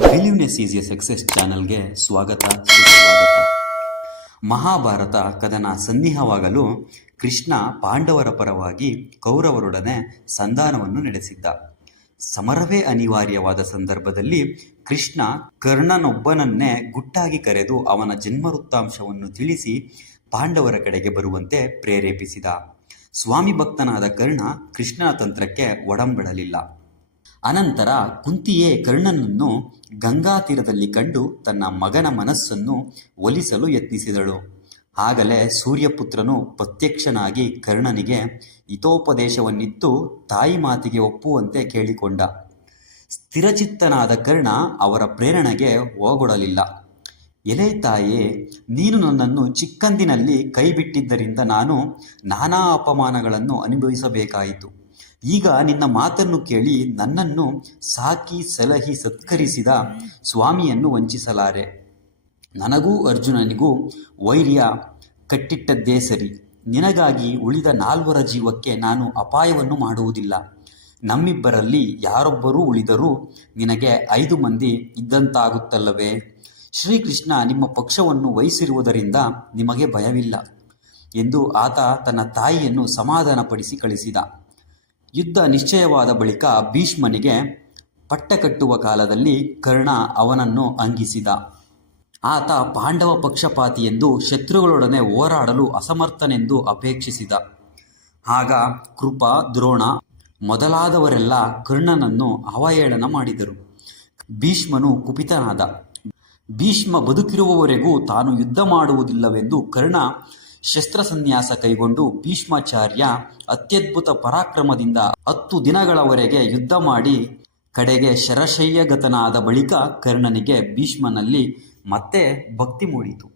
ಬಿಲೀವ್ನೆಸ್ is A success ಚಾನಲ್ಗೆ ಸ್ವಾಗತ ಸುಸ್ವಾಗತ. ಮಹಾಭಾರತ ಕದನ ಸನ್ನಿಹವಾಗಲು ಕೃಷ್ಣ ಪಾಂಡವರ ಪರವಾಗಿ ಕೌರವರೊಡನೆ ಸಂಧಾನವನ್ನು ನಡೆಸಿದ್ದ. ಸಮರವೇ ಅನಿವಾರ್ಯವಾದ ಸಂದರ್ಭದಲ್ಲಿ ಕೃಷ್ಣ ಕರ್ಣನೊಬ್ಬನನ್ನೇ ಗುಟ್ಟಾಗಿ ಕರೆದು ಅವನ ಜನ್ಮವೃತ್ತಾಂಶವನ್ನು ತಿಳಿಸಿ ಪಾಂಡವರ ಕಡೆಗೆ ಬರುವಂತೆ ಪ್ರೇರೇಪಿಸಿದ. ಸ್ವಾಮಿ ಭಕ್ತನಾದ ಕರ್ಣ ಕೃಷ್ಣನ ತಂತ್ರಕ್ಕೆ ಒಡಂಬಡಲಿಲ್ಲ. ಅನಂತರ ಕುಂತಿಯೇ ಕರ್ಣನನ್ನು ಗಂಗಾ ತೀರದಲ್ಲಿ ಕಂಡು ತನ್ನ ಮಗನ ಮನಸ್ಸನ್ನು ಒಲಿಸಲು ಯತ್ನಿಸಿದಳು. ಆಗಲೇ ಸೂರ್ಯಪುತ್ರನು ಪ್ರತ್ಯಕ್ಷನಾಗಿ ಕರ್ಣನಿಗೆ ಹಿತೋಪದೇಶವನ್ನಿತ್ತು ತಾಯಿ ಮಾತಿಗೆ ಒಪ್ಪುವಂತೆ ಕೇಳಿಕೊಂಡ. ಸ್ಥಿರಚಿತ್ತನಾದ ಕರ್ಣ ಅವರ ಪ್ರೇರಣೆಗೆ ಹೋಗೊಡಲಿಲ್ಲ. ಎಲೆ ತಾಯೇ, ನೀನು ನನ್ನನ್ನು ಚಿಕ್ಕಂದಿನಲ್ಲಿ ಕೈಬಿಟ್ಟಿದ್ದರಿಂದ ನಾನು ನಾನಾ ಅಪಮಾನಗಳನ್ನು ಅನುಭವಿಸಬೇಕಾಯಿತು. ಈಗ ನಿನ್ನ ಮಾತನ್ನು ಕೇಳಿ ನನ್ನನ್ನು ಸಾಕಿ ಸಲಹಿ ಸತ್ಕರಿಸಿದ ಸ್ವಾಮಿಯನ್ನು ವಂಚಿಸಲಾರೆ. ನನಗೂ ಅರ್ಜುನನಿಗೂ ವೈರ್ಯ ಕಟ್ಟಿಟ್ಟದ್ದೇ ಸರಿ. ನಿನಗಾಗಿ ಉಳಿದ 4 ಜೀವಕ್ಕೆ ನಾನು ಅಪಾಯವನ್ನು ಮಾಡುವುದಿಲ್ಲ. ನಮ್ಮಿಬ್ಬರಲ್ಲಿ ಯಾರೊಬ್ಬರೂ ಉಳಿದರೂ ನಿನಗೆ 5 ಮಂದಿ ಇದ್ದಂತಾಗುತ್ತಲ್ಲವೇ? ಶ್ರೀಕೃಷ್ಣ ನಿಮ್ಮ ಪಕ್ಷವನ್ನು ವಹಿಸಿರುವುದರಿಂದ ನಿಮಗೆ ಭಯವಿಲ್ಲ ಎಂದು ಆತ ತನ್ನ ತಾಯಿಯನ್ನು ಸಮಾಧಾನಪಡಿಸಿ ಕಳಿಸಿದ. ಯುದ್ಧ ನಿಶ್ಚಯವಾದ ಬಳಿಕ ಭೀಷ್ಮನಿಗೆ ಪಟ್ಟ ಕಟ್ಟುವ ಕಾಲದಲ್ಲಿ ಕರ್ಣ ಅವನನ್ನು ಅಂಗಿಸಿದ. ಆತ ಪಾಂಡವ ಪಕ್ಷಪಾತಿ ಎಂದು ಶತ್ರುಗಳೊಡನೆ ಹೋರಾಡಲು ಅಸಮರ್ಥನೆಂದು ಅಪೇಕ್ಷಿಸಿದ. ಆಗ ಕೃಪ, ದ್ರೋಣ ಮೊದಲಾದವರೆಲ್ಲ ಕರ್ಣನನ್ನು ಅವಹೇಳನ ಮಾಡಿದರು. ಭೀಷ್ಮನು ಕುಪಿತನಾದ. ಭೀಷ್ಮ ಬದುಕಿರುವವರೆಗೂ ತಾನು ಯುದ್ಧ ಮಾಡುವುದಿಲ್ಲವೆಂದು ಕರ್ಣ ಶಸ್ತ್ರಸನ್ಯಾಸ ಕೈಗೊಂಡು ಭೀಷ್ಮಾಚಾರ್ಯ ಅತ್ಯದ್ಭುತ ಪರಾಕ್ರಮದಿಂದ 10 ದಿನಗಳವರೆಗೆ ಯುದ್ಧ ಮಾಡಿ ಕಡೆಗೆ ಶರಶಯ್ಯಗತನಾದ ಬಳಿಕ ಕರ್ಣನಿಗೆ ಭೀಷ್ಮನಲ್ಲಿ ಮತ್ತೆ ಭಕ್ತಿ ಮೂಡಿತು.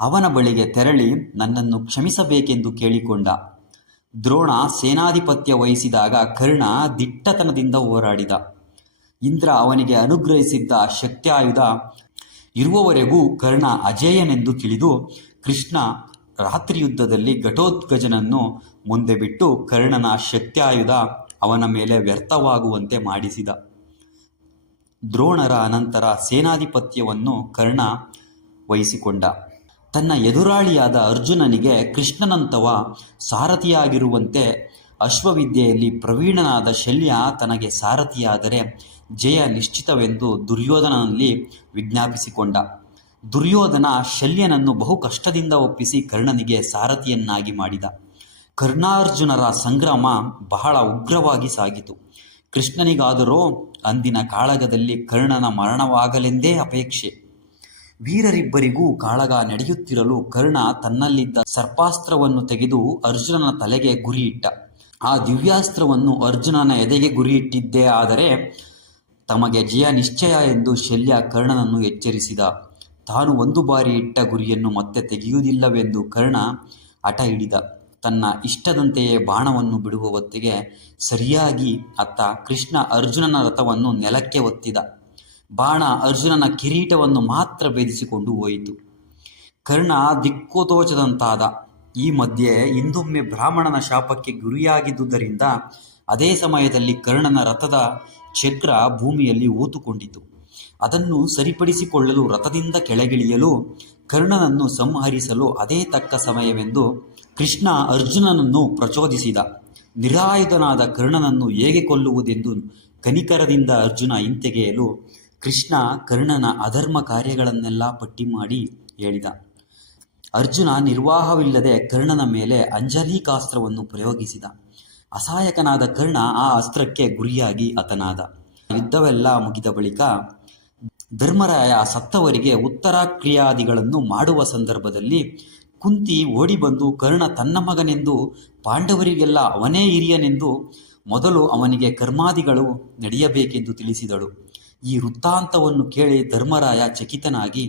ಅವನ ಬಳಿಗೆ ತೆರಳಿ ನನ್ನನ್ನು ಕ್ಷಮಿಸಬೇಕೆಂದು ಕೇಳಿಕೊಂಡ. ದ್ರೋಣ ಸೇನಾಧಿಪತ್ಯ ವಹಿಸಿದಾಗ ಕರ್ಣ ದಿಟ್ಟತನದಿಂದ ಹೋರಾಡಿದ. ಇಂದ್ರ ಅವನಿಗೆ ಅನುಗ್ರಹಿಸಿದ್ದ ಶಕ್ತ್ಯಾಯುಧ ಇರುವವರೆಗೂ ಕರ್ಣ ಅಜೇಯನೆಂದು ತಿಳಿದು ಕೃಷ್ಣ ರಾತ್ರಿ ಯುದ್ಧದಲ್ಲಿ ಘಟೋತ್ಕಚನನ್ನು ಮುಂದೆ ಬಿಟ್ಟು ಕರ್ಣನ ಶಕ್ತ್ಯಾಯುಧ ಅವನ ಮೇಲೆ ವ್ಯರ್ಥವಾಗುವಂತೆ ಮಾಡಿಸಿದ. ದ್ರೋಣರ ಅನಂತರ ಸೇನಾಧಿಪತ್ಯವನ್ನು ಕರ್ಣ ವಹಿಸಿಕೊಂಡ. ತನ್ನ ಎದುರಾಳಿಯಾದ ಅರ್ಜುನನಿಗೆ ಕೃಷ್ಣನಂತವ ಸಾರಥಿಯಾಗಿರುವಂತೆ ಅಶ್ವವಿದ್ಯೆಯಲ್ಲಿ ಪ್ರವೀಣನಾದ ಶಲ್ಯ ತನಗೆ ಸಾರಥಿಯಾದರೆ ಜಯ ನಿಶ್ಚಿತವೆಂದು ದುರ್ಯೋಧನನಲ್ಲಿ ವಿಜ್ಞಾಪಿಸಿಕೊಂಡ. ದುರ್ಯೋಧನ ಶಲ್ಯನನ್ನು ಬಹು ಕಷ್ಟದಿಂದ ಒಪ್ಪಿಸಿ ಕರ್ಣನಿಗೆ ಸಾರಥಿಯನ್ನಾಗಿ ಮಾಡಿದ. ಕರ್ಣಾರ್ಜುನರ ಸಂಗ್ರಾಮ ಬಹಳ ಉಗ್ರವಾಗಿ ಸಾಗಿತು. ಕೃಷ್ಣನಿಗಾದರೋ ಅಂದಿನ ಕಾಳಗದಲ್ಲಿ ಕರ್ಣನ ಮರಣವಾಗಲೆಂದೇ ಅಪೇಕ್ಷೆ. ವೀರರಿಬ್ಬರಿಗೂ ಕಾಳಗ ನಡೆಯುತ್ತಿರಲು ಕರ್ಣ ತನ್ನಲ್ಲಿದ್ದ ಸರ್ಪಾಸ್ತ್ರವನ್ನು ತೆಗೆದು ಅರ್ಜುನನ ತಲೆಗೆ ಗುರಿಯಿಟ್ಟ. ಆ ದಿವ್ಯಾಸ್ತ್ರವನ್ನು ಅರ್ಜುನನ ಎದೆಗೆ ಗುರಿಯಿಟ್ಟಿದ್ದೇ ಆದರೆ ತಮಗೆ ಜಯ ನಿಶ್ಚಯ ಎಂದು ಶಲ್ಯ ಕರ್ಣನನ್ನು ಎಚ್ಚರಿಸಿದ. ತಾನು 1 ಬಾರಿ ಇಟ್ಟ ಗುರಿಯನ್ನು ಮತ್ತೆ ತೆಗೆಯುವುದಿಲ್ಲವೆಂದು ಕರ್ಣ ಹಠ ಹಿಡಿದ. ತನ್ನ ಇಷ್ಟದಂತೆಯೇ ಬಾಣವನ್ನು ಬಿಡುವ ಹೊತ್ತಿಗೆ ಸರಿಯಾಗಿ ಅತ್ತ ಕೃಷ್ಣ ಅರ್ಜುನನ ರಥವನ್ನು ನೆಲಕ್ಕೆ ಒತ್ತಿದ. ಬಾಣ ಅರ್ಜುನನ ಕಿರೀಟವನ್ನು ಮಾತ್ರ ಭೇದಿಸಿಕೊಂಡು ಹೋಯಿತು. ಕರ್ಣ ದಿಕ್ಕೋತೋಚದಂತಾದ. ಈ ಮಧ್ಯೆ ಹಿಂದೊಮ್ಮೆ ಬ್ರಾಹ್ಮಣನ ಶಾಪಕ್ಕೆ ಗುರಿಯಾಗಿದ್ದುದರಿಂದ ಅದೇ ಸಮಯದಲ್ಲಿ ಕರ್ಣನ ರಥದ ಚಕ್ರ ಭೂಮಿಯಲ್ಲಿ ಹೂತುಕೊಂಡಿತು. ಅದನ್ನು ಸರಿಪಡಿಸಿಕೊಳ್ಳಲು ರಥದಿಂದ ಕೆಳಗಿಳಿಯಲು ಕರ್ಣನನ್ನು ಸಂಹರಿಸಲು ಅದೇ ತಕ್ಕ ಸಮಯವೆಂದು ಕೃಷ್ಣ ಅರ್ಜುನನನ್ನು ಪ್ರಚೋದಿಸಿದ. ನಿರಾಯುಧನಾದ ಕರ್ಣನನ್ನು ಹೇಗೆ ಕೊಲ್ಲುವುದೆಂದು ಕನಿಕರದಿಂದ ಅರ್ಜುನ ಹಿಂತೆಗೆಯಲು ಕೃಷ್ಣ ಕರ್ಣನ ಅಧರ್ಮ ಕಾರ್ಯಗಳನ್ನೆಲ್ಲ ಪಟ್ಟಿ ಮಾಡಿ ಹೇಳಿದ. ಅರ್ಜುನ ನಿರ್ವಾಹವಿಲ್ಲದೆ ಕರ್ಣನ ಮೇಲೆ ಅಂಜಲೀಕಾಸ್ತ್ರವನ್ನು ಪ್ರಯೋಗಿಸಿದ. ಅಸಹಾಯಕನಾದ ಕರ್ಣ ಆ ಅಸ್ತ್ರಕ್ಕೆ ಗುರಿಯಾಗಿ ಹತನಾದ. ಯುದ್ಧವೆಲ್ಲ ಮುಗಿದ ಬಳಿಕ ಧರ್ಮರಾಯ ಸತ್ತವರಿಗೆ ಉತ್ತರಾಕ್ರಿಯಾದಿಗಳನ್ನು ಮಾಡುವ ಸಂದರ್ಭದಲ್ಲಿ ಕುಂತಿ ಓಡಿಬಂದು ಕರ್ಣ ತನ್ನ ಮಗನೆಂದು ಪಾಂಡವರಿಗೆಲ್ಲ ಅವನೇ ಹಿರಿಯನೆಂದು ಮೊದಲು ಅವನಿಗೆ ಕರ್ಮಾದಿಗಳು ನಡೆಯಬೇಕೆಂದು ತಿಳಿಸಿದಳು. ಈ ವೃತ್ತಾಂತವನ್ನು ಕೇಳಿ ಧರ್ಮರಾಯ ಚಕಿತನಾಗಿ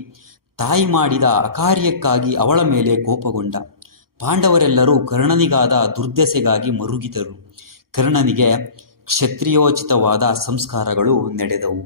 ತಾಯಿ ಮಾಡಿದ ಅಕಾರ್ಯಕ್ಕಾಗಿ ಅವಳ ಮೇಲೆ ಕೋಪಗೊಂಡ. ಪಾಂಡವರೆಲ್ಲರೂ ಕರ್ಣನಿಗಾದ ದುರ್ದೆಸೆಗಾಗಿ ಮರುಗಿದರು. ಕರ್ಣನಿಗೆ ಕ್ಷತ್ರಿಯೋಚಿತವಾದ ಸಂಸ್ಕಾರಗಳು ನಡೆದವು.